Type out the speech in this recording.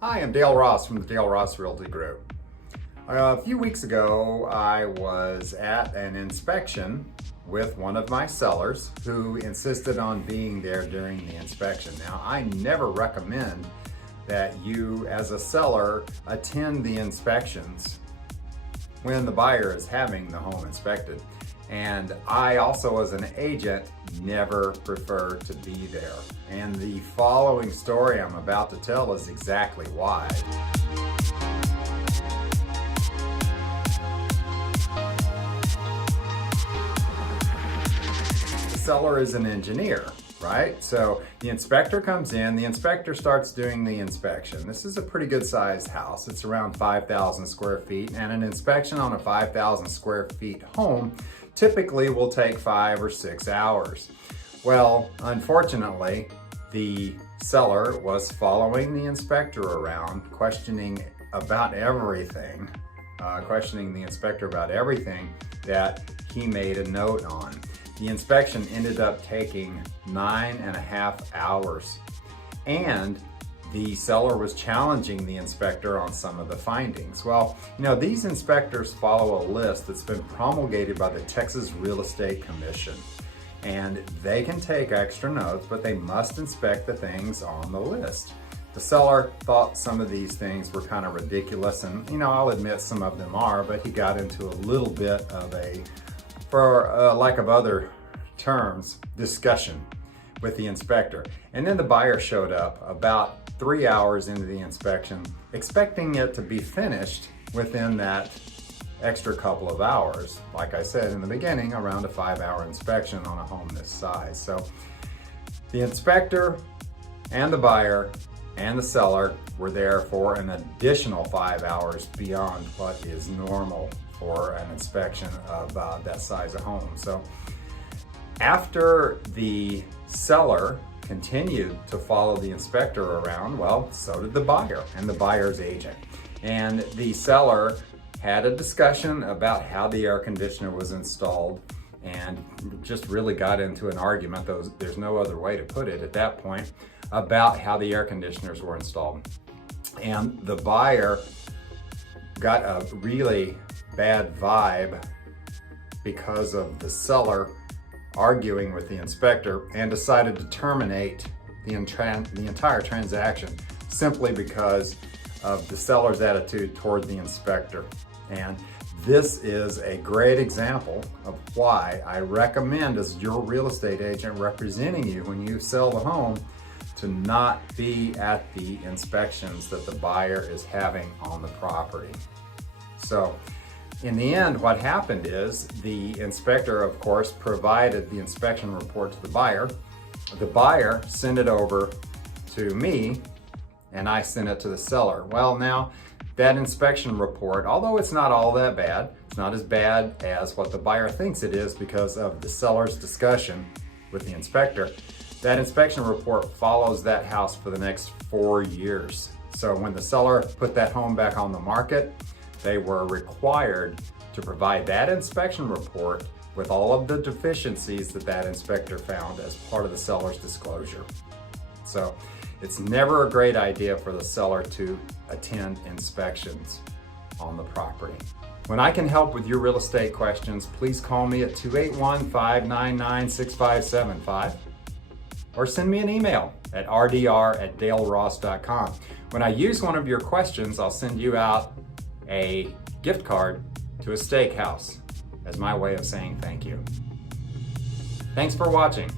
Hi, I'm Dale Ross from the Dale Ross Realty Group. A few weeks ago, I was at an inspection with one of my sellers who insisted on being there during the inspection. Now, I never recommend that you, as a seller, attend the inspections when the buyer is having the home inspected. And I also, as an agent, never prefer to be there. And the following story I'm about to tell is exactly why. The seller is an engineer, right? So the inspector comes in, the inspector starts doing the inspection. This is a pretty good sized house. It's around 5,000 square feet, and an inspection on a 5,000 square feet home typically will take 5 or 6 hours. Well, unfortunately, the seller was following the inspector around, questioning the inspector about everything that he made a note on. The inspection ended up taking 9.5 hours, and the seller was challenging the inspector on some of the findings. Well, these inspectors follow a list that's been promulgated by the Texas Real Estate Commission. And they can take extra notes, but they must inspect the things on the list. The seller thought some of these things were kind of ridiculous, and I'll admit some of them are, but he got into a little bit of a, for lack of other terms, discussion with the inspector. And then the buyer showed up about 3 hours into the inspection, expecting it to be finished within that extra couple of hours. Like I said in the beginning, around a 5-hour inspection on a home this size. So the inspector and the buyer and the seller were there for an additional 5 hours beyond what is normal for an inspection of that size of home. So after the seller continued to follow the inspector around, well, so did the buyer and the buyer's agent. And the seller had a discussion about how the air conditioner was installed and just really got into an argument, there's no other way to put it at that point, about how the air conditioners were installed. And the buyer got a really bad vibe because of the seller arguing with the inspector and decided to terminate the entire transaction simply because of the seller's attitude toward the inspector. And this is a great example of why I recommend, as your real estate agent representing you when you sell the home, to not be at the inspections that the buyer is having on the property. So in the end, what happened is the inspector, of course, provided the inspection report to the buyer. The buyer sent it over to me, and I sent it to the seller. Well, now that inspection report, although it's not all that bad, it's not as bad as what the buyer thinks it is because of the seller's discussion with the inspector. That inspection report follows that house for the next 4 years. So when the seller put that home back on the market, they were required to provide that inspection report with all of the deficiencies that inspector found as part of the seller's disclosure. So it's never a great idea for the seller to attend inspections on the property. When I can help with your real estate questions, please call me at 281-599-6575 or send me an email at rdr@daleross.com. When I use one of your questions, I'll send you out a gift card to a steakhouse as my way of saying thank you. Thanks for watching.